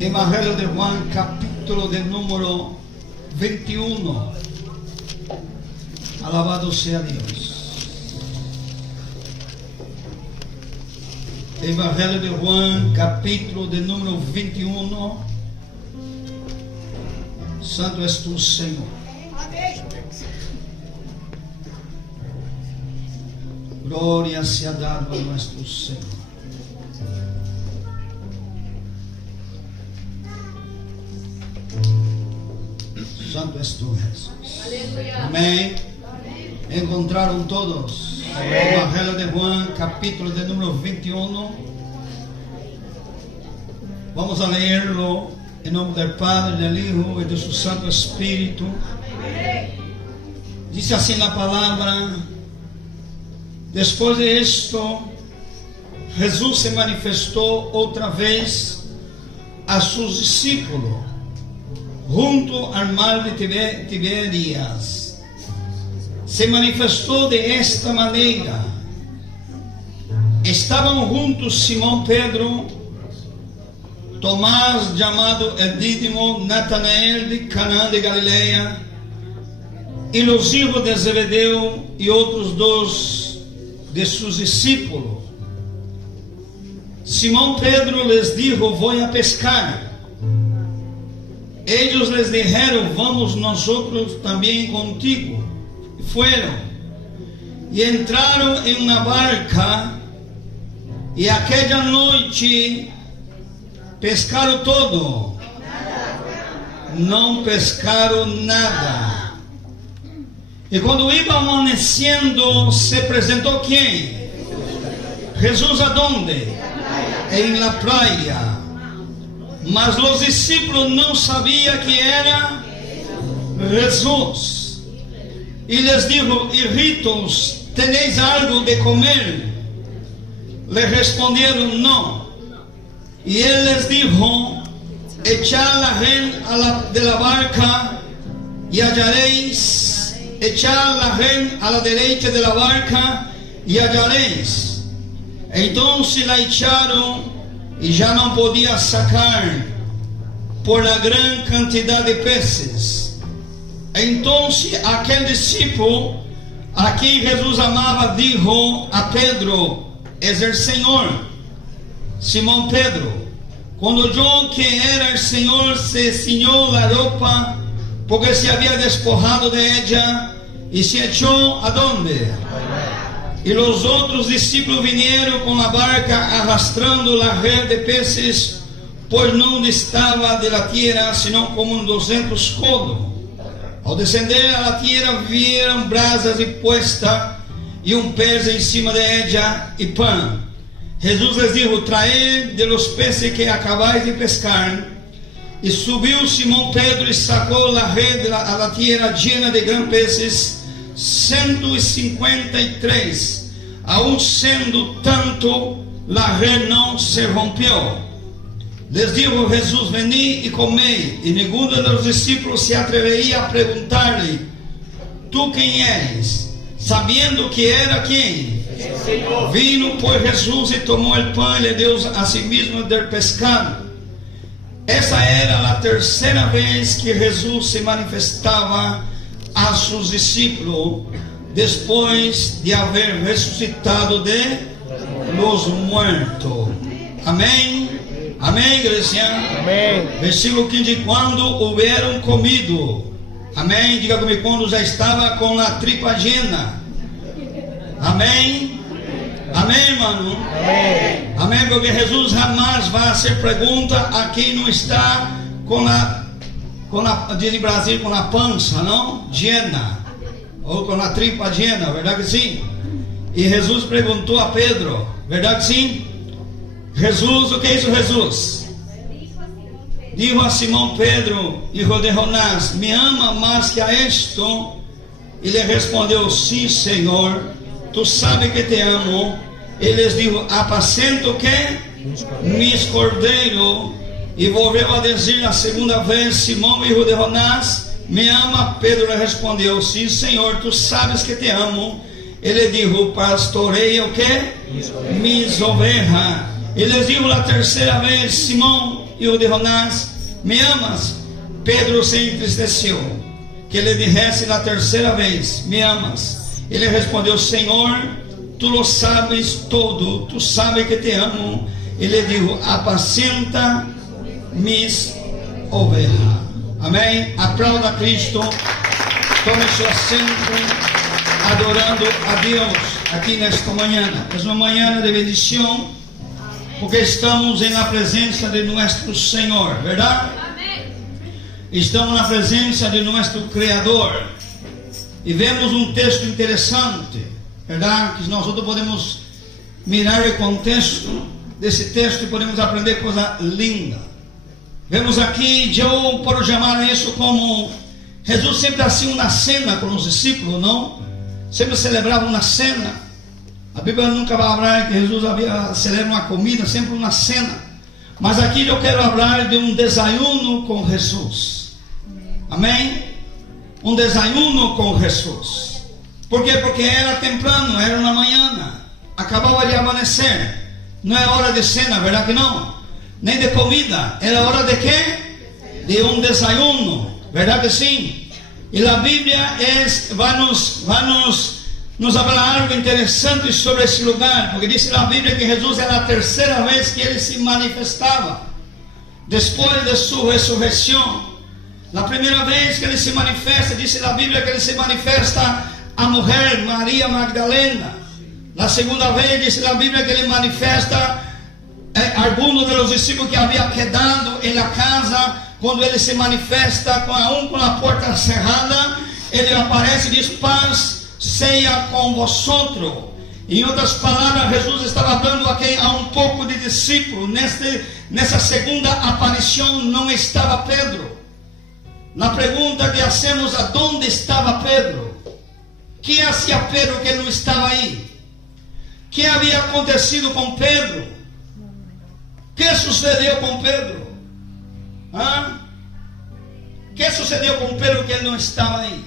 Evangelho de Juan, capítulo de número 21. Alabado sea Dios. Evangelho de Juan, capítulo de número 21. Santo és tu, Senhor. Glória seja dada a nosso Senhor. Santo és tu, Jesus. Aleluia. Amém. Encontraram todos? Amém. Evangelho de Juan, capítulo de número 21. Vamos a lerlo em nome do Padre, do Hijo e do seu Santo Espírito. Amém. Diz assim na palavra: depois de isto, Jesus se manifestou outra vez a seus discípulos junto ao mar de Tiberias. Se manifestou de esta maneira: estavam juntos Simão Pedro, Tomás chamado el Dídimo, Natanael de Canaã de Galileia, e os hijos de Zebedeu e outros dois de seus discípulos. Simão Pedro les dijo: vou a pescar. Eles les dijeron: vamos nosotros também contigo. E foram. E entraram em uma barca, e aquela noite pescaram todo. Não pescaram nada. E quando iba amanhecendo, se apresentou quem? Jesus aonde? Em la praia. Mas os discípulos não sabiam que era Jesus. E lhes dijo: hijitos, ¿tenéis algo de comer? Le responderam: não. E ele les dijo: echad la red de la barca y hallaréis. Echad la red a la derecha de la barca y hallaréis. Entonces la echaron e já não podia sacar por a grande quantidade de peces. Então aquele discípulo a quem Jesus amava dijo a Pedro: és o Senhor. Simão Pedro, quando oyó que era o Senhor, se ciñó la ropa, porque se havia despojado de ella, e se echou aonde? E os outros discípulos vieram com a barca arrastrando a rede de peces, pois não estava de la tierra, senão como 200 codos. Ao descender a la tierra, vieram brasas e puesta, e pez em cima de ella, e pão. Jesus les dijo: traed de los peces que acabáis de pescar. E subiu Simão Pedro e sacou a rede a la tierra llena de grandes peces, 153. Aún sendo tanto, a rede não se rompeu. Les dijo Jesus: veni e comei. E nenhum dos discípulos se atreveria a perguntar-lhe: tu quem és? Sabendo que era quem? Senhor. Vino, pois, Jesus e tomou o pão e lhe deu a si mesmo del pescado. Essa era a terceira vez que Jesus se manifestava a seus discípulos, depois de haver ressuscitado de los muertos. Amém? Amém, igreja? Amém. Versículo 15: quando houveram comido. Amém? Diga comigo: quando já estava com a tripa llena. Amém? Amém, mano? Amém. Amém, porque Jesus jamais vai fazer pergunta a quem não está diz em Brasil, com a pança, não? Llena. Ou com a tripa llena, verdade que sim? E Jesus perguntou a Pedro, verdade que sim? Jesus, o que é isso, Jesus? Dijo a Simão Pedro, hijo de Jonás: me ama mais que a esto? E ele respondeu: sim, Senhor, tu sabes que te amo. Ele les dijo: apacento que? Mis cordeiros. E volveu a dizer a segunda vez: Simão, hijo de Jonás, me ama? Pedro le respondeu: sim, Senhor, tu sabes que te amo. Ele dijo: pastoreia o que? Mis ovejas. E les dijo a terceira vez: Simão, y o de Jonás, ¿me amas? Pedro se entristeceu, que le dijese la tercera vez, ¿me amas? Y le respondió, Señor, tú lo sabes todo, tú sabes que te amo. Y le dijo, apacienta mis ovejas. Amém? Aplauda a Cristo. Tome seu assento, adorando a Deus aqui nesta manhã. É uma manhã de bendição, porque estamos na presença de nosso Senhor, verdade? Estamos na presença de nosso Criador. E vemos um texto interessante, verdade? Que nós outros podemos mirar o contexto desse texto e podemos aprender coisa linda. Vemos aqui, eu posso chamar isso como Jesus sempre hacía uma cena com os discípulos, não? Sempre celebrava uma cena. A Bíblia nunca vai falar que Jesus celebra uma comida, sempre uma cena. Mas aqui eu quero falar de um desayuno com Jesus. Amém? Um desayuno com Jesus. Por quê? Porque era temprano, era na manhã, acabava de amanhecer. Não é hora de cena, verdade que não? Nem de comida, era hora de quê? De um desayuno, verdade que sim? E a Bíblia vai nos falar algo interessante sobre esse lugar, porque diz na Bíblia que Jesus era a terceira vez que ele se manifestava, depois de sua ressurreição. Na primeira vez que ele se manifesta, diz na Bíblia que ele se manifesta a mulher Maria Magdalena. Na segunda vez, diz na Bíblia que ele manifesta alguns dos discípulos que havia quedado na casa. Quando ele se manifesta com a porta cerrada, ele aparece e diz, paz seja com vosotros. Em outras palavras, Jesus estava falando aqui a um pouco de discípulos. Nessa segunda aparição não estava Pedro. Na pergunta que hacemos, aonde estava Pedro? Que hacía Pedro que não estava aí? Que havia acontecido com Pedro? Que sucedeu com Pedro? Que sucedeu com Pedro que ele não estava aí?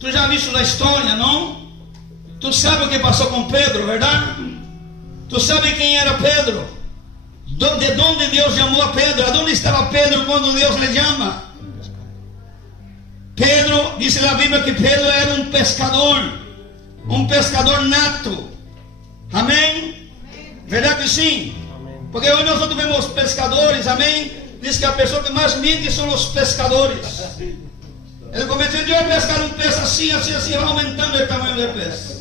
Tu já viste a história, não? Tu sabe o que passou com Pedro, verdade? Tu sabe quem era Pedro? De onde Deus chamou a Pedro? Aonde estava Pedro quando Deus lhe chama? Pedro, diz na Bíblia que Pedro era um pescador nato. Amém? Verdade que sim? Porque hoje nós vemos pescadores, amém? Diz que a pessoa que mais mente são os pescadores. Ele começa a dizer, eu vou pescar um peixe assim, assim, assim, vai aumentando o tamanho do peixe.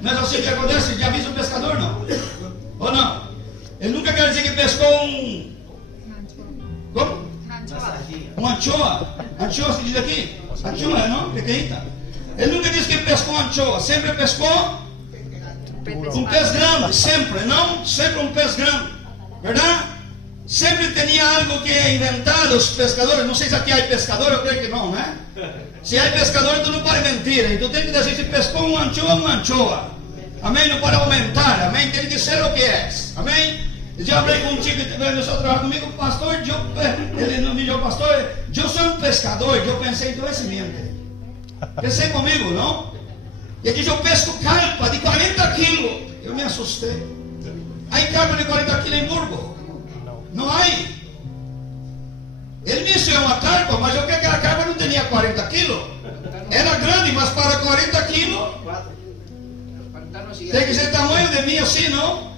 Mas assim que acontece, já viu o pescador, não? Ou não? Ele nunca quer dizer que pescou um... Como? Um anchoa. Anchoa se diz aqui? Anchoa, não? Pequenita. Ele nunca disse que pescou anchoa, sempre pescou um peixe grande, sempre, não? Sempre um peixe grande, verdade? Sempre tinha algo que inventar os pescadores. Não sei se aqui há pescador, eu creio que não, né? Se há pescador, tu não pode mentir. E tu tem que dizer se pescou um anchoa. Amém? Não pode aumentar, amém? Tem que ser o que é, amém? Já falei com um chico que começou a trabalhar comigo, pastor, ele não me disse, pastor, eu sou um pescador. Eu pensei, tu és mente. Pensei comigo, não? E ele disse, eu pesco carpa de 40 quilos. Eu me assustei. Há carpa de 40 quilos em Burgo? Não há. Ele me disse, é uma carpa, mas eu que a carpa não tinha 40 quilos. Era grande, mas para 40 quilos tem que ser tamanho de mim assim, não?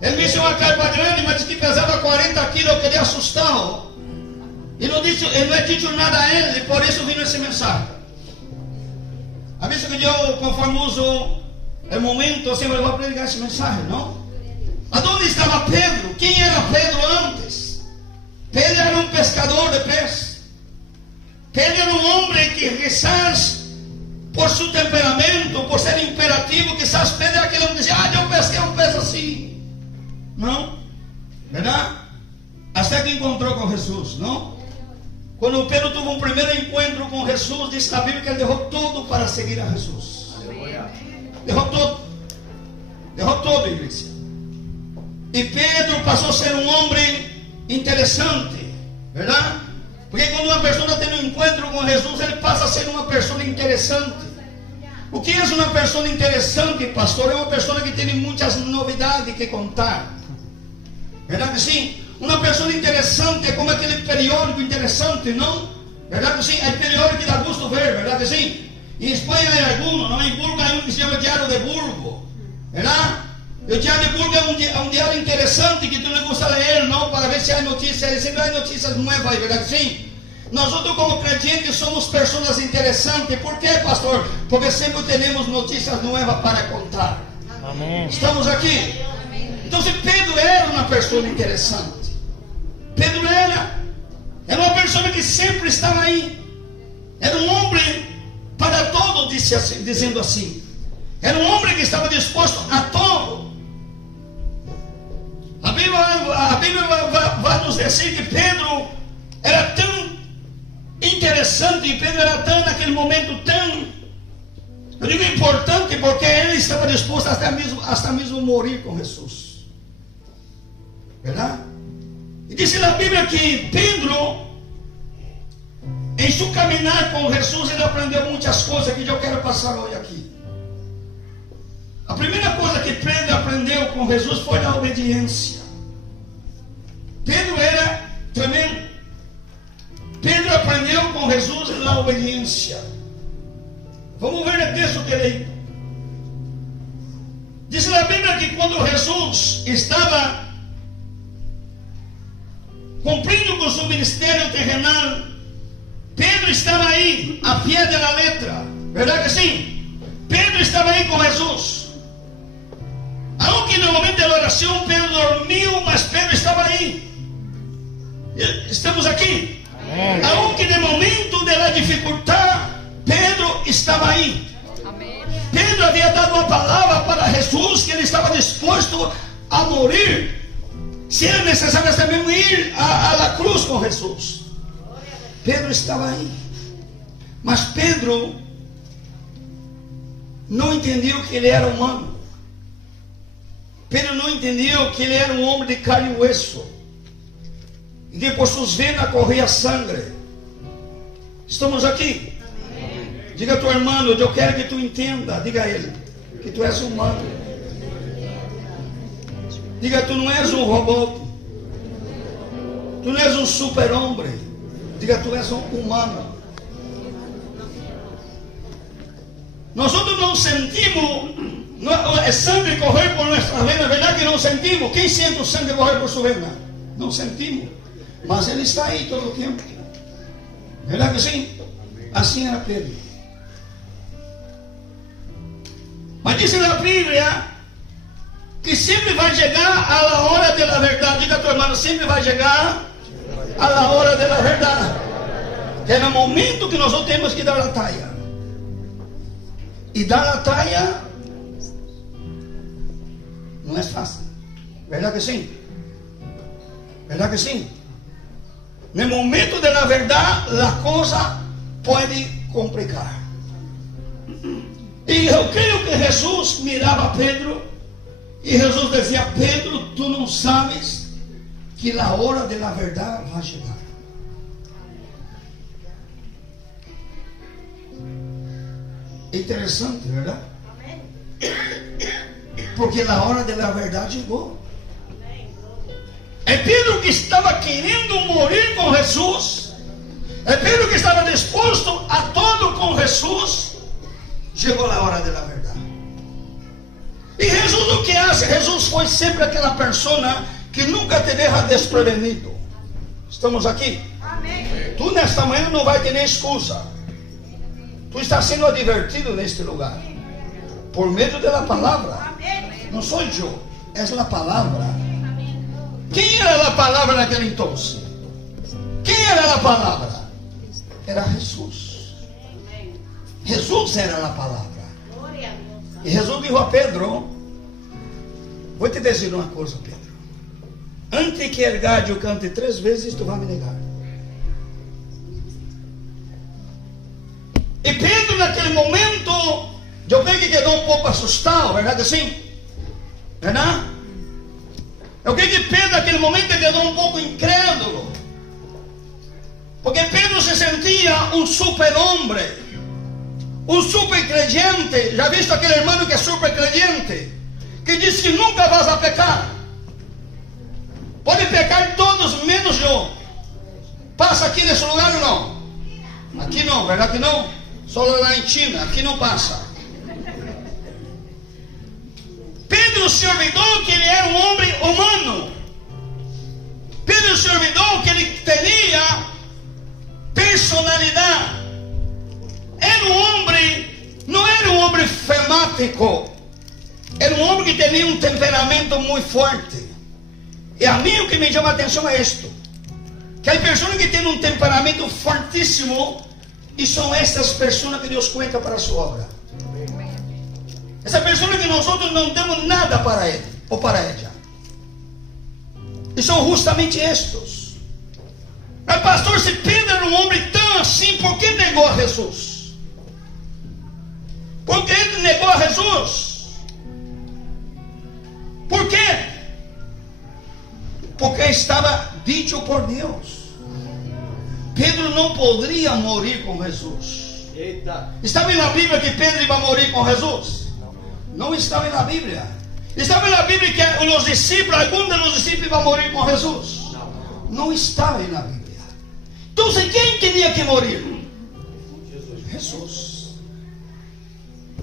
Ele me disse uma carpa grande, mas disse que pesava 40 quilos, eu queria assustá-lo. E não disse, ele não disse nada a ele, e por isso vim esse mensagem. A vez que eu, conforme uso o momento, sempre vou pregar esse mensagem, não? Aonde estava Pedro? Quem era Pedro antes? Pedro era um pescador de peixes. Pedro era um homem que quizás, por seu temperamento, por ser imperativo, quizás Pedro era aquele que dizia, eu pesquei um peixe assim. Não? Verdade? Até que encontrou com Jesus, não? Quando Pedro teve um primeiro encontro com Jesus, diz na Bíblia que ele derrou tudo para seguir a Jesus. Derrou tudo. Derrou tudo, igreja. E Pedro passou a ser um homem interessante, verdade? Porque quando uma pessoa tem um encontro com Jesus, ele passa a ser uma pessoa interessante. O que é uma pessoa interessante, pastor? É uma pessoa que tem muitas novidades que contar. Verdade que sim? Uma pessoa interessante é como aquele periódico interessante, não? Verdade que sim? É periódico que dá gosto ver, verdade que sim? Em Espanha é algum, não? Em Burgo há um que se chama Diário de Burgo, verdade? E o Diário de Burgo é um diário interessante que tu não gosta de ler, não? Para ver se há notícias, sempre há notícias novas, verdade que sim? Nós outros como crentes somos pessoas interessantes. Por quê, pastor? Porque sempre temos notícias novas para contar. Amém. Estamos aqui. Então, se Pedro era uma pessoa interessante, Pedro era uma pessoa que sempre estava aí. Era um homem para todo, dizendo assim. Era um homem que estava disposto a todo. A Bíblia vai nos dizer que Pedro era tão interessante, e Pedro era tão, naquele momento, tão, eu digo importante, porque ele estava disposto até mesmo morrer com Jesus. Verdade? E diz na Bíblia que Pedro, em seu caminhar com Jesus, ele aprendeu muitas coisas que eu quero passar hoje aqui. A primeira coisa que Pedro aprendeu com Jesus foi a obediência. Pedro era tremendo. Pedro aprendeu com Jesus a obediência. Vamos ver o texto que ele diz na Bíblia que quando Jesus estava cumprindo com seu ministério terrenal, Pedro estava aí, a pé da letra. Verdade que sim? Pedro estava aí com Jesus. Aunque no momento da oração Pedro dormiu, mas Pedro estava aí. Estamos aqui. Aunque no momento da dificuldade, Pedro estava aí. Amém. Pedro havia dado uma palavra para Jesus que ele estava disposto a morrer, se era necessário até mesmo ir à cruz com Jesus. Pedro estava aí. Mas Pedro não entendeu que ele era humano. Pedro não entendeu que ele era um homem de carne e osso. E depois sus venas corria sangue. Estamos aqui. Diga a tu irmão, eu quero que tu entenda. Diga a ele que tu és humano. Diga, tu não és um robô. Tu não és um super-homem. Diga, tu és um humano. Nós outros não sentimos o sangue correr por nossa vena. É verdade que não sentimos. Quem sente o sangue correr por sua vena? Não sentimos. Mas ele está aí todo o tempo. Verdade que sim? Assim era Pedro. Mas diz na Bíblia que sempre vai chegar a hora da verdade. Diga a tua irmã, sempre vai chegar a hora da verdade. É no momento que nós temos que dar a talla. E dar a talla não é fácil. Verdade que sim? Verdade que sim? No momento da verdade, a coisa pode complicar. E eu creio que Jesus mirava Pedro e Jesus dizia: Pedro, tu não sabes que a hora da verdade vai chegar. Interessante, verdade? Porque a hora da verdade chegou. É Pedro que estava querendo morrer com Jesus. É Pedro que estava disposto a todo com Jesus. Chegou a hora da verdade. E Jesus o que hace? Jesus foi sempre aquela pessoa que nunca te deixa desprevenido. Estamos aqui? Amém. Tu nesta manhã não vai ter nem excusa. Tu estás sendo advertido neste lugar. Por meio da palavra. Amém. Não sou eu, é a palavra. Quem era a palavra naquele entonces? Quem era a palavra? Era Jesus. Jesus era a palavra. E Jesus disse a Pedro: vou te dizer uma coisa, Pedro. Antes que el gallo cante 3 vezes, tu vai me negar. E Pedro naquele momento, eu creio que quedou um pouco assustado, verdade assim? Verdade? Eu creio que Pedro naquele momento quedou um pouco incrédulo. Porque Pedro se sentia um super-homem, um super-creyente. Já visto aquele irmão que é super-creyente, que diz que nunca vas a pecar? passa aqui nesse lugar ou não? Aqui não, verdade que não? Só lá em China, aqui não passa. Pedro se olvidou que ele era um homem humano. Pedro se olvidou que ele teria personalidade. Era um homem, não era um homem flemático. Era um homem que tinha um temperamento muito forte. E a mim o que me chama a atenção é isto: que há pessoas que têm um temperamento fortíssimo, e são essas pessoas que Deus conta para a sua obra. Essa pessoa que nós outros não damos nada para ele ou para ela. E são justamente estes. Mas pastor, se Pedro era um homem tão assim, por que negou a Jesus? Por que ele negou a Jesus? Por quê? Porque estava dito por Deus. Pedro não poderia morrer com Jesus. Eita. Estava na Bíblia que Pedro ia morrer com Jesus? Não estava na Bíblia. Estava na Bíblia que os discípulos, alguns dos discípulos iam morrer com Jesus? Não estava na Bíblia. Então quem tinha que morrer? Jesus.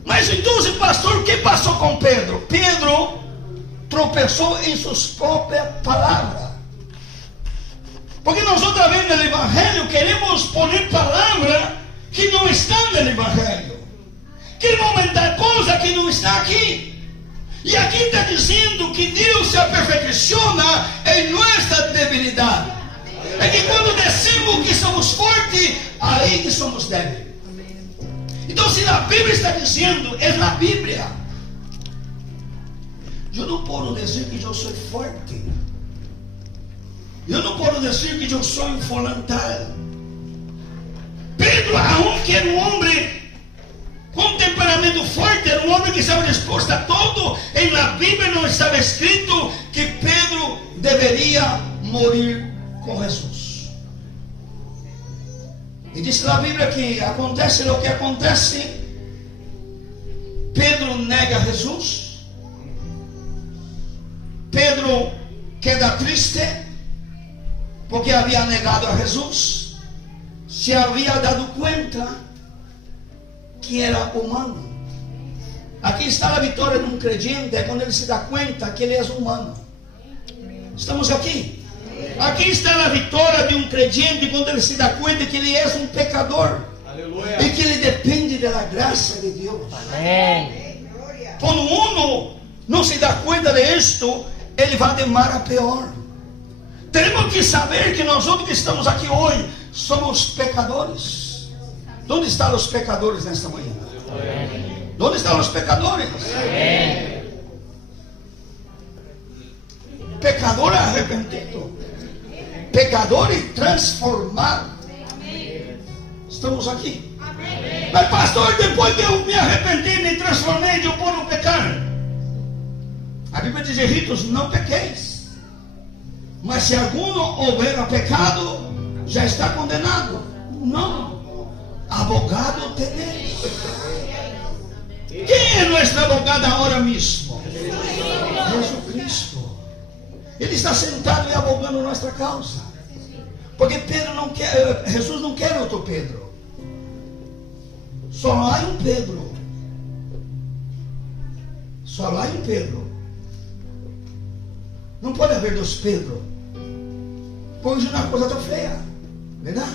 Mas então, pastor, o que passou com Pedro? Pedro tropeçou em suas próprias palavras. Porque nós outra vez no Evangelho queremos poner palavras que não estão no Evangelho. Queremos aumentar coisas que não estão aqui. E aqui está dizendo que Deus se aperfeiçoa em nossa debilidade. É que quando decimos que somos fortes, aí que somos débeis. Então se a Bíblia está dizendo, é na Bíblia. Eu não posso dizer que eu sou forte. Eu não posso dizer que eu sou involuntário. Pedro, aunque era um homem com temperamento forte, era um homem que estava disposto a todo. E na Bíblia não estava escrito que Pedro deveria morrer com Jesus. E diz na Bíblia que acontece o que acontece. Pedro nega Jesus. Pedro queda triste porque havia negado a Jesus. Se havia dado conta que era humano. Aqui está a vitória de um crente, é quando ele se dá conta que ele é humano. Estamos aqui. Aqui está a vitória de um crente quando ele se dá conta que ele é um pecador. Aleluia. E que ele depende da graça de Deus. Amém. Quando um não se dá conta disto, ele vai de mal a pior. Temos que saber que nós outros que estamos aqui hoje somos pecadores. Onde estão os pecadores nesta manhã? Onde estão os pecadores? Pecador arrependido, pecador e transformado. Estamos aqui. Mas pastor, depois que eu me arrependi, me transformei, eu posso pecar? A Bíblia diz: ritos, não pequeis. Mas se algum houver pecado, já está condenado. Não. Abogado tenéis. Quem é nosso abogado agora mesmo? Jesus Cristo. Ele está sentado e abogando nossa causa. Porque Pedro não quer, Jesus não quer outro Pedro. Só há um Pedro. Só há um Pedro. Não pode haver dois Pedro. Pois é uma coisa tão feia. Verdade?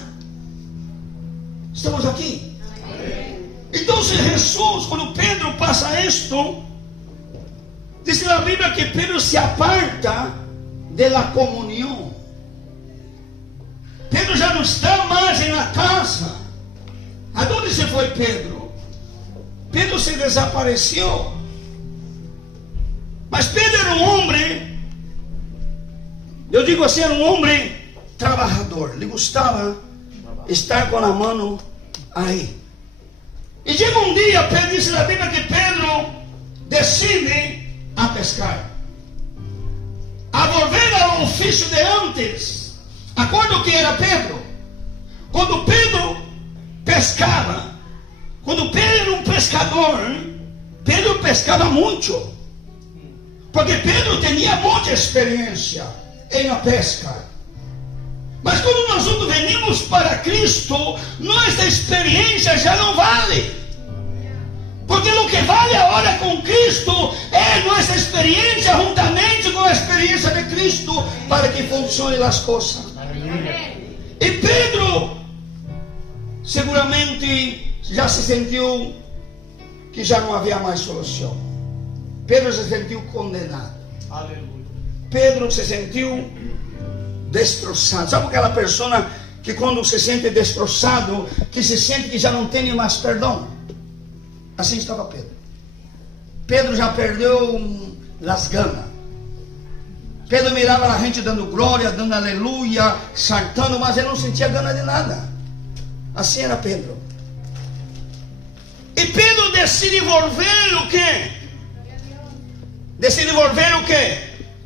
Estamos aqui. Então se Jesus, quando Pedro passa isto, diz na Bíblia que Pedro se aparta da comunhão. Pedro já não está mais na casa. Aonde se foi Pedro? Pedro se desapareceu. Mas Pedro era um homem, eu digo assim, era um homem trabalhador. Ele gostava de estar com a mão aí. E chega um dia, Pedro diz na Bíblia que Pedro decide a pescar. A volver ao ofício de antes. Acorda o que era Pedro? Quando Pedro pescava, quando Pedro era um pescador, Pedro pescava muito. Porque Pedro tinha muita experiência na pesca. Mas quando nós venimos para Cristo, nossa experiência já não vale. Porque o que vale agora com Cristo é nossa experiência juntamente com a experiência de Cristo, para que funcionem as coisas. E Pedro seguramente já se sentiu que já não havia mais solução. Pedro se sentiu condenado. Pedro se sentiu destroçado. Sabe aquela pessoa que quando se sente destroçado, que se sente que já não tem mais perdão? Assim estava Pedro. Pedro já perdeu as ganas. Pedro mirava a gente dando glória, dando aleluia, saltando, mas ele não sentia gana de nada. Assim era Pedro. E Pedro decide volver o quê? Decide volver o quê?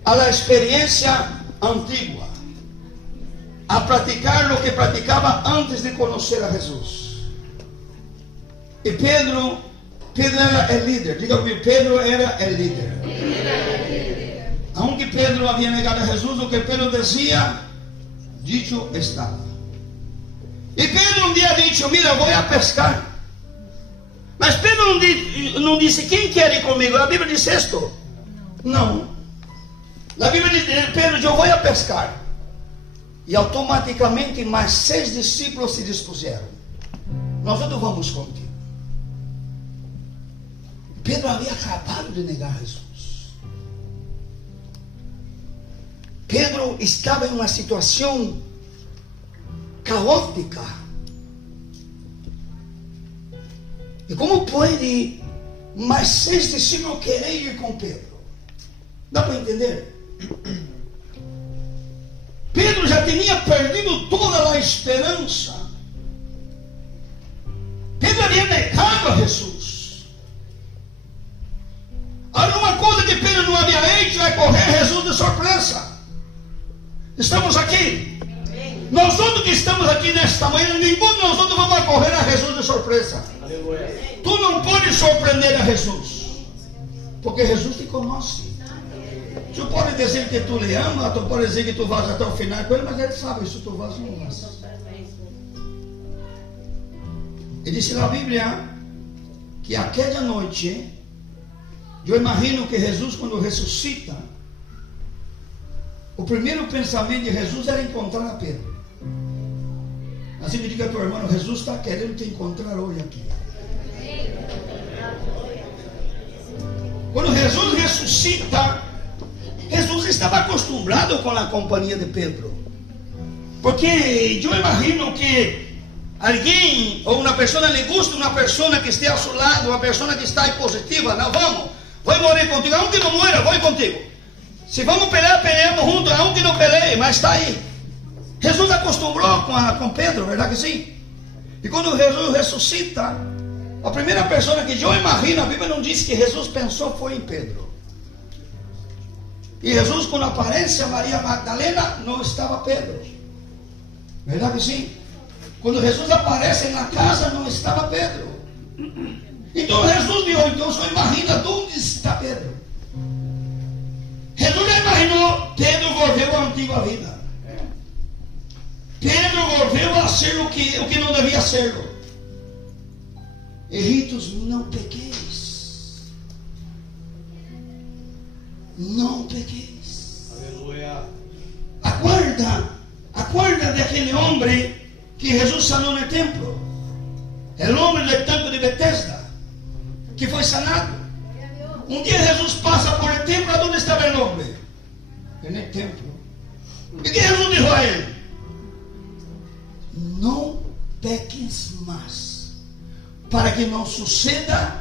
A experiência antiga, a praticar o que praticava antes de conhecer a Jesus. E Pedro era o líder. Diga comigo, Pedro era o líder. Aunque Pedro havia negado a Jesus, o que Pedro dizia, dicho estava. E Pedro um dia disse: mira, vou a pescar. Mas Pedro não disse: quem quer ir comigo? A Bíblia diz isto? Não. A Bíblia diz: Pedro, eu vou a pescar. E automaticamente mais 6 discípulos se dispuseram: nós outros vamos contigo. Pedro havia acabado de negar Jesus. Pedro estava em uma situação caótica. E como pode mais 6 discípulos querer ir com Pedro? Dá para entender? Pedro já tinha perdido toda a esperança. Pedro havia negado a Jesus. Alguma coisa que Pedro não havia feito vai correr Jesus de surpresa. Estamos aqui. Nós outros que estamos aqui nesta manhã, nenhum de nós outros vamos correr a Jesus de surpresa. Aleluia. Tu não podes surpreender a Jesus, porque Jesus te conhece. Tu pode dizer que tu lhe ama, tu pode dizer que tu vais até o final com ele, mas ele sabe se tu vais ou não vais. E disse na Bíblia que aquela noite, eu imagino que Jesus, quando ressuscita, o primeiro pensamento de Jesus era encontrar a Pedro. Assim me diga a tua irmã: Jesus está querendo te encontrar hoje aqui. Quando Jesus ressuscita, Jesus estava acostumado com a companhia de Pedro. Porque eu imagino que alguém, ou uma pessoa lhe gusta, uma pessoa que esteja ao seu lado, uma pessoa que está positiva. Não, vou morrer contigo. Aunque não muera, vou contigo. Se vamos pelear, peleamos juntos, aunque não peleie, mas está aí. Jesus acostumou com Pedro, verdade que sim? E quando Jesus ressuscita, a primeira pessoa que eu imagino, a Bíblia não diz que Jesus pensou foi em Pedro. E Jesus, quando aparece a Maria Magdalena, não estava Pedro. Verdade que sim? Quando Jesus aparece na casa, não estava Pedro. Então Jesus disse: então só imagina de onde está Pedro. Jesus já imaginou, Pedro volveu à antiga vida. Pedro volveu a ser o que não devia ser. Hijitos, não pequeis. Não pequeis. Aleluia. Acorda daquele homem que Jesus sanou no templo. O homem do tanque de Betesda, que foi sanado. Um dia Jesus passa por el templo. ¿Dónde estava o homem? No templo. E que Jesus dijo a ele? Não peques mais, para que não suceda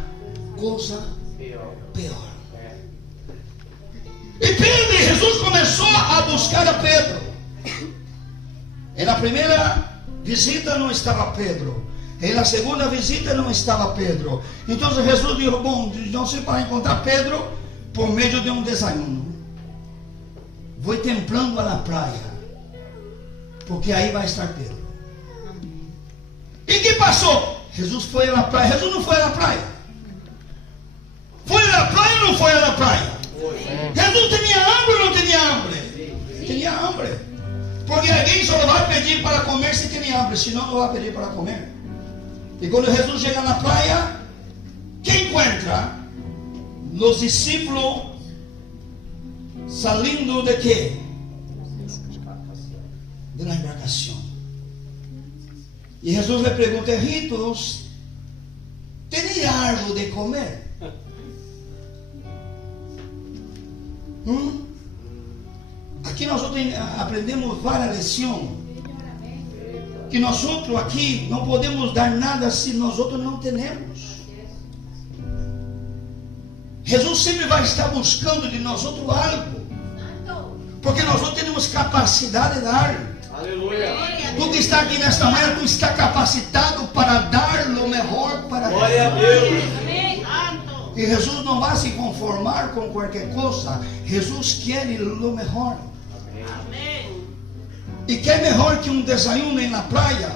coisa pior. E Pedro, Jesus começou a buscar a Pedro. E na primeira visita não estava Pedro. E na segunda visita não estava Pedro. Então Jesus disse: bom, não sei para encontrar Pedro por meio de um desayuno. Vou templando a la praia, porque aí vai estar Pedro. E que passou? Jesus foi à praia. Jesus não foi à praia. Foi à praia ou não foi à praia? Jesus tinha hambre ou não tinha hambre? Tinha hambre. Porque alguém só vai pedir para comer se tem hambre, senão não vai pedir para comer. E quando Jesus chega na praia, ¿qué encuentra? Los discípulos saliendo de qué? De la embarcación. Y Jesús le pregunta, hijitos, ¿tenéis algo de comer? Aquí nosotros aprendemos varias lecciones. Que nosotros aquí no podemos dar nada si nosotros no tenemos. Jesús siempre va a estar buscando de nosotros algo. Porque nosotros tenemos capacidad de dar. Aleluia. Tú que está aquí nesta manhã, tú estás capacitado para dar lo mejor para Glória a Deus. Deus. E Jesus não vai se conformar com qualquer coisa. Jesus quer lo mejor. Amém. E que é melhor que desayuno na praia?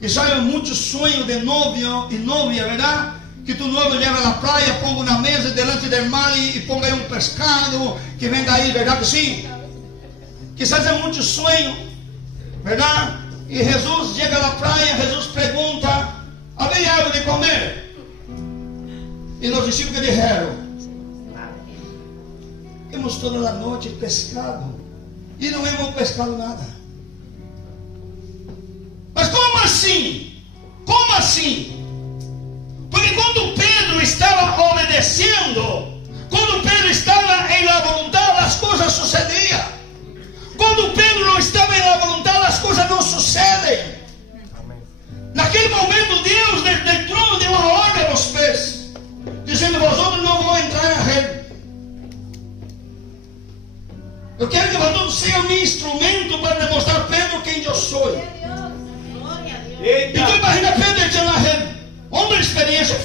E sabe muitos sonhos de novio e novia, verdade? Que tu noivo leva na praia, ponga na mesa delante do mar e ponga aí pescado, que venga aí, verdade que sim? Quizás é muito sonho, verdade? E Jesus chega na praia, Jesus pergunta, havia algo de comer? E os discípulos disseram, temos toda a noite pescado, e não hemos pescado nada. Mas como assim? Como assim? Porque quando Pedro estava obedecendo, quando Pedro estava em la vontade, as coisas sucediam. Quando Pedro não estava em la vontade, as coisas não sucedem. Naquele momento, Deus, del trono, deu uma ordem aos peixes, dizendo, vosotros não vão entrar na rede. Eu quero que vosotros sejam meu instrumento para demonstrar a Pedro quem eu sou. Então imagina Pedro entrando na rede, onda de experiência,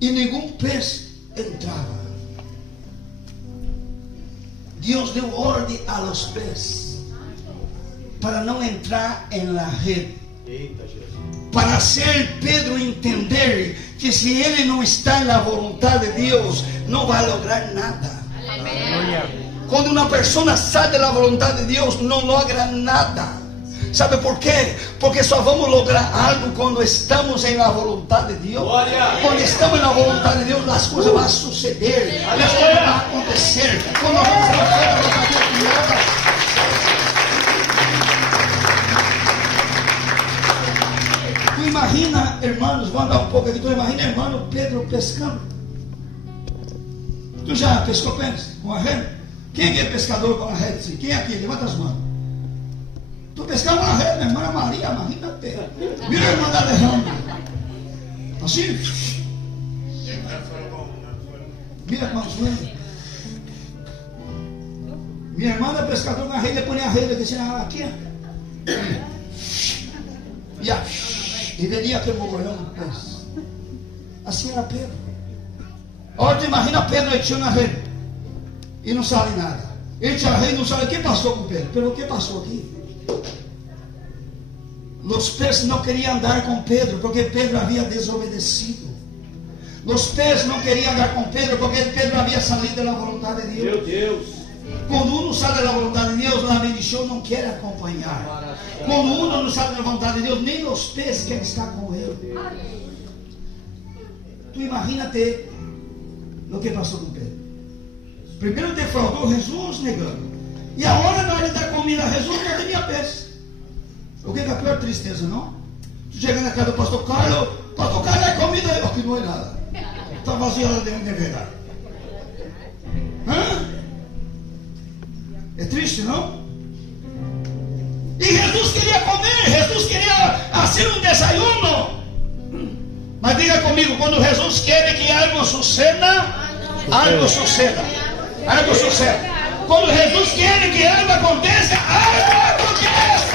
e nenhum peixe entrava. Deus deu ordem a los peixes para não entrar em la rede. Eita, Jesus. Para hacer Pedro entender que se ele não está na vontade de Deus, não vai lograr nada. Quando uma pessoa sai da vontade de Deus, não logra nada. Sabe por quê? Porque só vamos lograr algo quando estamos na vontade de Deus. Glória. Quando estamos na vontade de Deus, as coisas vão suceder, as coisas vão acontecer. Quando nós vamos fazer a vontade de Deus, tu imagina, irmãos, vamos andar um pouco aqui. Tu imagina, irmão, Pedro pescando. Tu já pescou peixe com a rede? Quem é pescador com a rede? Quem é aqui? Levanta as mãos. Tu pescava na rede, minha irmã Maria, imagina Pedro. Vira a irmã da Alejandra. Assim. Mira com as mãos. Minha irmã era pescadora na rede, põe a rede assim, aqui. E venia aquele mogolhão no peixe. Assim era Pedro. Olha, tu imagina Pedro encheu na rede e não sabe nada. Ele tinha rei, não sabe o que passou com Pedro. Pelo que passou aqui? Os peixes não queriam andar com Pedro porque Pedro havia desobedecido. Os peixes não queriam andar com Pedro porque Pedro havia saído da vontade de Deus. Meu Deus. Quando um não sai da vontade de Deus, a bendição não quer acompanhar. Quando um não sai da vontade de Deus, nem os peixes querem estar com ele. Tu imagina-te o que passou com Pedro. Primeiro defraudou Jesus negando. E a hora na hora da comida, Jesus não tinha peixe. O que é a pior tristeza, não? Tu chega na casa do pastor Carlos é comida, aqui não é nada. Está vazia lá dentro de verdade. É triste, não? E Jesus queria comer, Jesus queria fazer um desayuno. Mas diga comigo, quando Jesus quer que algo suceda, algo suceda. Algo sucede. Quando Jesus quer que algo aconteça, algo acontece.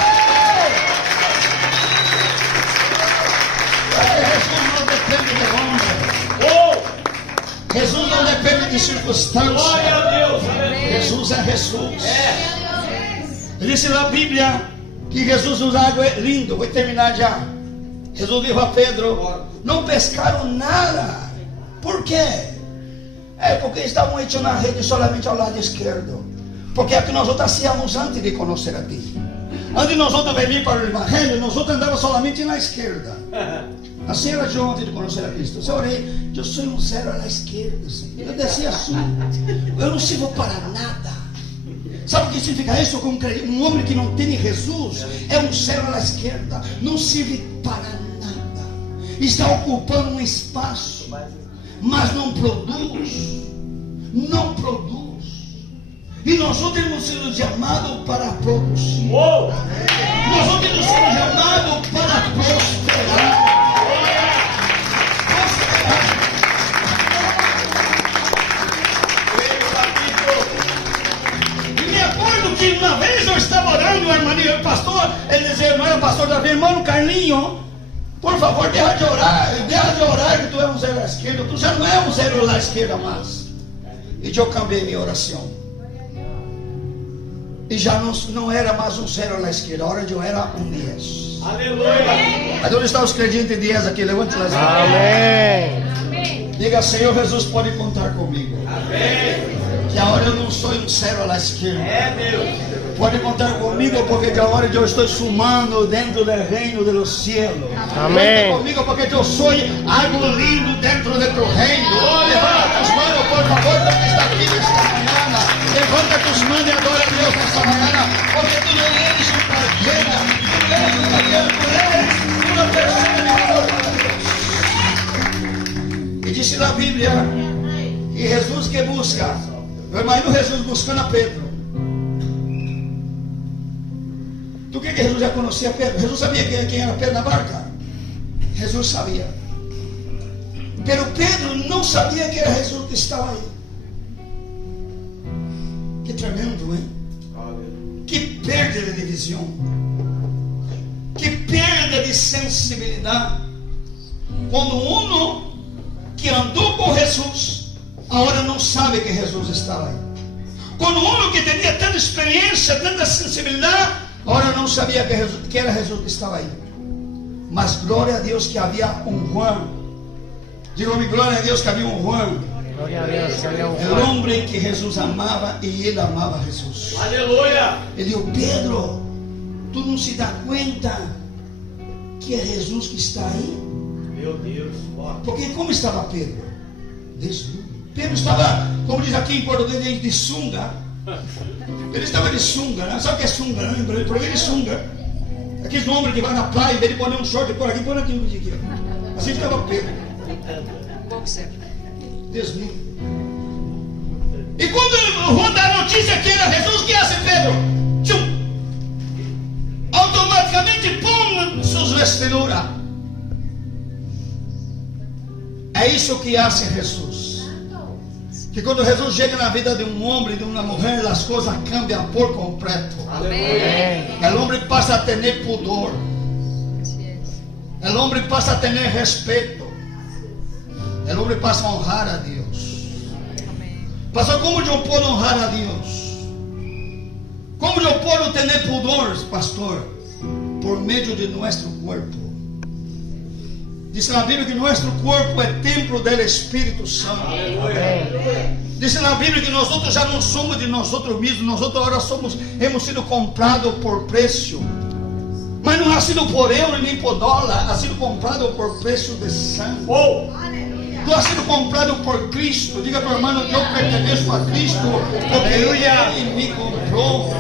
Jesus não depende de homem. Jesus não depende de circunstâncias. Glória a Deus. Jesus é Jesus. Diz na Bíblia que Jesus nos água é lindo. Vou terminar já. Jesus disse a Pedro: não pescaram nada. Por quê? É porque estavam echando a rede somente ao lado esquerdo. Porque é que nós outros hacíamos antes de conhecer a ti. Antes de nós outros vir para o Evangelho, nós outros andávamos solamente na esquerda. Assim era eu antes de conhecer a Cristo. Eu orei, eu sou um zero à esquerda, Senhor. Eu dizia assim, eu não sirvo para nada. Sabe o que significa isso? Um homem que não tem Jesus é um zero à esquerda. Não serve para nada. Está ocupando um espaço, mas não produz. Não produz. E nós outros temos sido chamados para produzir. Nós outros temos sido chamados para prosperar. E me acordo que uma vez eu estava orando, o pastor, ele dizia, não era pastor da minha irmã, Carlinho, por favor, deixa de orar, que tu é um zero à esquerda, tu já não é um zero à esquerda mais. E eu cambiei minha oração. E já não era mais um zero à esquerda, a hora de eu era um 10. Aleluia. Mas onde estão os crentes 10 aqui? Levante as mãos. Amém. Diga, Senhor Jesus, pode contar comigo. Amém. Que a hora eu não sou um zero à esquerda. É Deus. Pode contar comigo, porque que a hora eu estou sumando dentro do reino dos céus. Amém. Conta comigo, porque eu sou algo lindo dentro do teu reino. Levanta tus manos, por favor, porque está aqui nesta manhã. Levanta tus manos e adora a Deus nesta manhã, porque tu não eres um qualquer, tu eres um qualquer, tu eres uma pessoa de valor. E disse na Bíblia que Jesus que busca, eu imagino Jesus buscando a Pedro. Do que Jesus já conhecia Pedro? Jesus sabia quem era Pedro na barca? Jesus sabia. Pero Pedro não sabia que era Jesus que estava aí. Que tremendo, hein? Que perda de visão. Que perda de sensibilidade. Quando um que andou com Jesus, agora não sabe que Jesus estava aí. Quando um que tinha tanta experiência, tanta sensibilidade, agora não sabia que era Jesus que estava aí. Mas glória a Deus que havia um Juan. Diga-me, glória a Deus que havia um Juan. Glória a Deus, Senhor. O homem que Jesus amava e ele amava Jesus. Aleluia. Ele disse, Pedro, tu não se dá conta que é Jesus que está aí? Meu Deus. Porque como estava Pedro? Desnudo. Pedro estava, como diz aqui em português, de sunga. Ele estava de sunga, né? Sabe o que é sunga? Né? Em português de sunga. Aqueles homens que vão na praia, em vez de pôr um short por aqui, põe aqui. Assim estava Pedro. Desnudo. E quando o Juan dá a notícia que era Jesus, o que hace Pedro? Tchum! Automaticamente põe suas vestiduras. É isso que hace Jesus. Que quando Jesus chega na vida de um homem, de uma mulher, as coisas cambiam por completo. O homem passa a ter pudor. O homem passa a ter respeito. O homem passa a honrar a Deus. Pastor, como eu posso honrar a Deus? Como eu posso ter pudor, pastor? Por meio de nosso corpo. Diz na Bíblia que nosso corpo é templo do Espírito Santo. Diz na Bíblia que nós outros já não somos de nós outros mesmos. Nós outros agora hemos sido comprados por preço. Mas não ha sido por euro nem por dólar. Ha sido comprado por preço de sangue. Tu has sido comprado por Cristo. Diga para o irmão, eu pertenço a Cristo, porque Ele me comprou.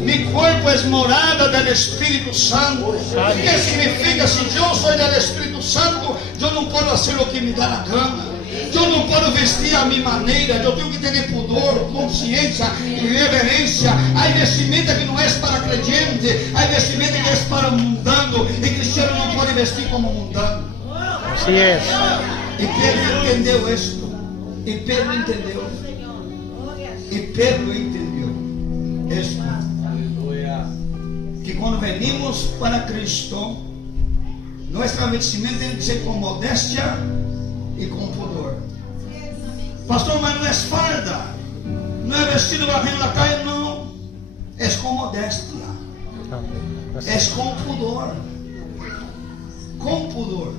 Mi corpo é morada do Espírito Santo. O que significa? Se eu sou do Espírito Santo, eu não posso fazer o que me dá na gana. Eu não posso vestir a minha maneira. Eu tenho que ter pudor, consciência e reverência. Há vestimenta que não é para crente, há vestimenta que é para mundano. E cristiano não pode vestir como mundano. Assim é. E Pedro entendeu isso. E Pedro entendeu. E Pedro entendeu isso. Que quando venimos para Cristo, nossa vestimenta tem que ser com modéstia e com pudor. Pastor, mas não é farda, não é vestido varrendo na caia, não. É com modéstia, é com pudor. Com pudor.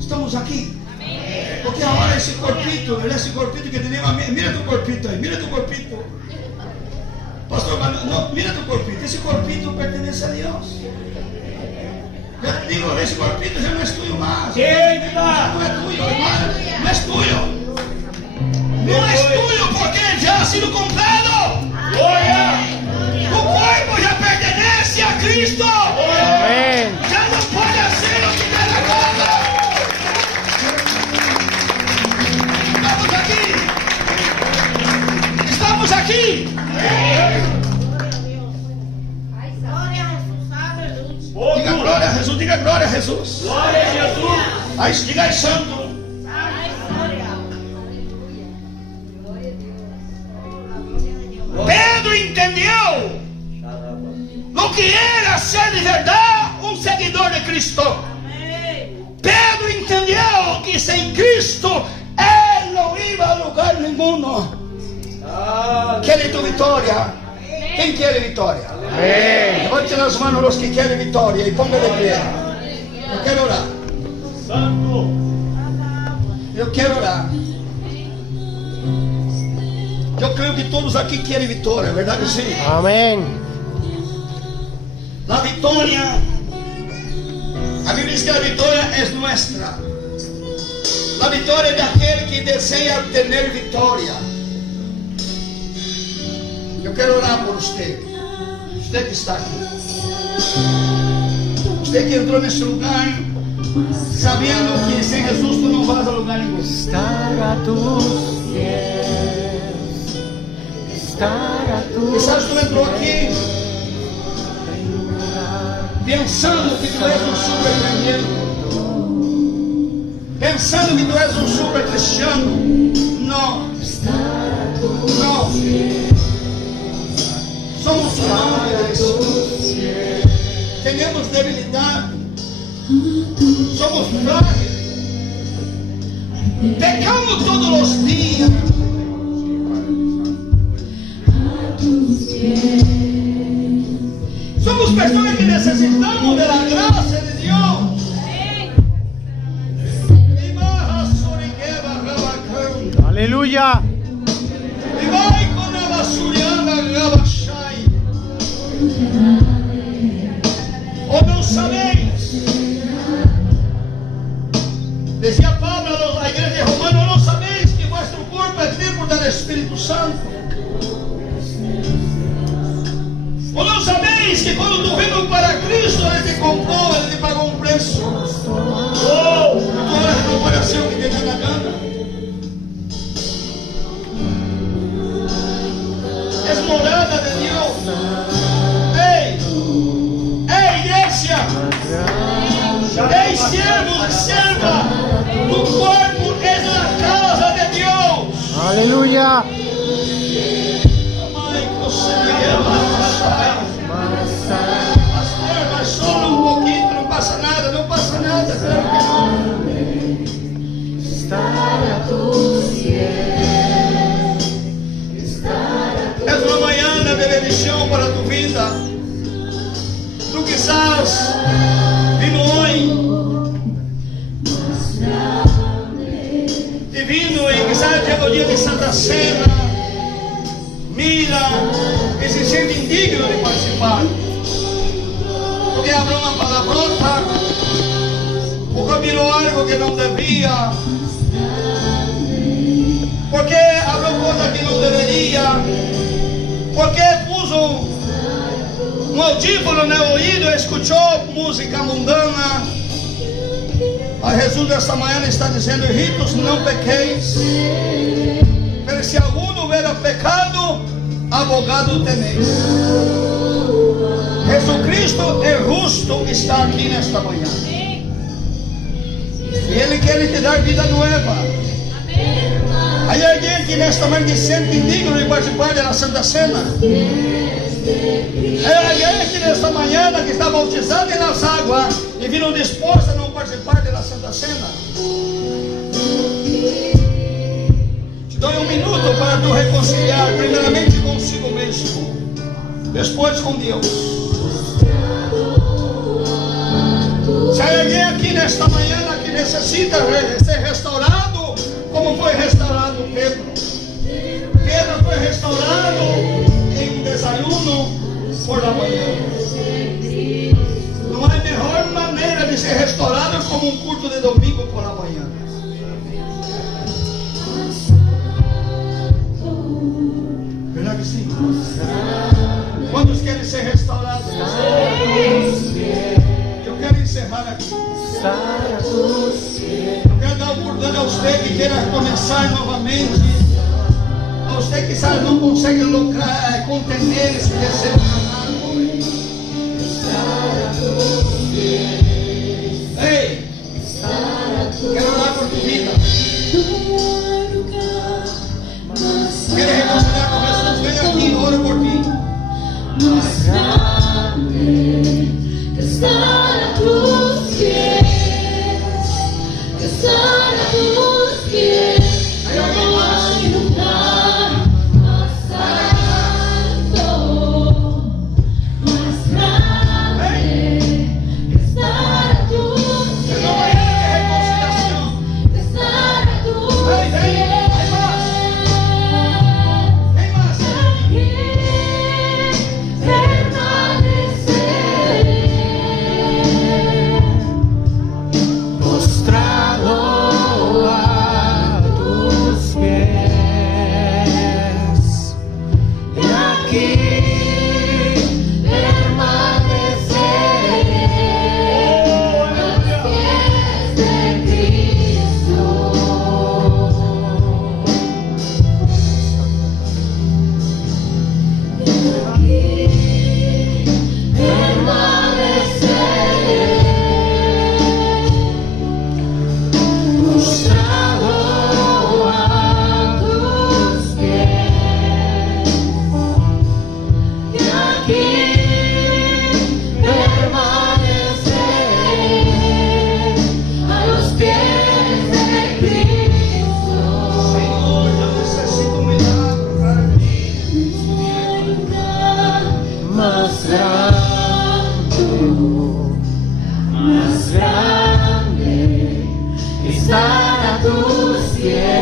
Estamos aqui. Porque agora esse corpito que tem, mira tu corpito aí, mira tu corpito. Pastor, no, mira tu corpito. Esse corpito pertence a Deus. Eu digo, esse corpito já não é tuyo mais. Eita! Não é tuyo, hermano. Não é tuyo. Não é tuyo porque já ha sido comprado. Glória! O corpo já pertence a Cristo. Amén. Já não pode ser o que der na gana. Estamos aqui. Estamos aqui. Diga glória a Jesus, diga glória a Jesus. Glória a Jesus! Aí diga aí santo. Pedro entendeu o que era ser de verdade um seguidor de Cristo. Pedro entendeu que sem Cristo ele não ia a lugar nenhum. Quer tu vitória? Quem quer vitória? Amén. Levante as mãos os que querem vitória e ponga de pé. Eu quero orar. Santo! Eu quero orar. Eu creio que todos aqui querem vitória, é verdade sim? Amén. A vitória, a Bíblia diz que a vitória é nossa. A vitória é daquele que deseja ter vitória. Eu quero orar por você. Você que está aqui. Você que entrou nesse lugar, sabendo que sem Jesus tu não vas a lugar nenhum. Estar a tus pies. Estar a tus Quizás tu entrou aqui pensando que tu és um super tremendo, pensando que tu és um super cristiano. Não, não. Somos humanos, temos debilidade, somos frágeis, pecamos todos os dias. Somos pessoas que necessitamos da graça de Deus. Aleluya. E vai com a basuriana rabachai. Ou não sabeis? Dizia Pablo à igreja de Romano: ou não sabeis que vosso corpo é templo do Espírito Santo? Ou não sabeis que quando tu vindo para Cristo, Ele te comprou, Ele te pagou um preço? Oh, tu não pode ser o que te dá na gana. És morada de Deus. Ei, igreja. Ei, servos e serva. O corpo é a casa de Deus. Aleluya. Mãe, você me ama. Pastor, mas só um pouquinho, não passa nada, não passa nada. Claro que não. Estar a tus pies. É uma manhã de bendição para tu vida. Tu quizás vindo hoje e vindo e quizás chega o dia de Santa Cena, mira e se sente indigno de participar, porque abriu uma palavrota, porque virou algo que não devia, porque abriu coisa que não deveria, porque pus um audífono no ouvido e escutou música mundana. A Jesus desta manhã está dizendo: hijitos, não pequeis, pero se alguno hubiera pecado, abogado tenéis. Jesucristo é justo, está aqui nesta manhã, e Ele quer te dar vida nova. Há alguém que nesta manhã se sente indigno de participar da Santa Cena. É alguém que nesta manhã que está bautizado nas águas e viram disposta a não participar da Santa Cena. Te dou um minuto para tu reconciliar, primeiramente consigo mesmo, depois com Deus. Se há alguém aqui nesta manhã que necessita ser restaurado, como foi restaurado Pedro. Pedro foi restaurado em um desayuno. por la mañana. Não há melhor maneira de ser restaurado como um culto de domingo por la manhã. Verdade que sim? Quantos querem ser restaurados? Eu quero encerrar aqui. Eu quero dar a oportunidade a você que queira começar novamente. A você que sabe não consegue lucrar, contener esse desejo carnal. Ei, quero orar por tua vida. Quer reconciliar com Jesus? Vem aqui, oro por ti. Más grande que estar a tus pies, que estar a tus pies. Hay alguien No más. hay lugar más alto, más grande que estar a tus Es pies, una mañana de reconciliación. que estar a tus Hey, hey, pies. hay más. Hay más. Postrado a tus pies, y aquí permaneceré a los pies de Cristo. Postrado a tus pies, y aquí permaneceré a los pies de Cristo. Senhor, eu necessito um milagre para mim. Más grande estar a tus pies.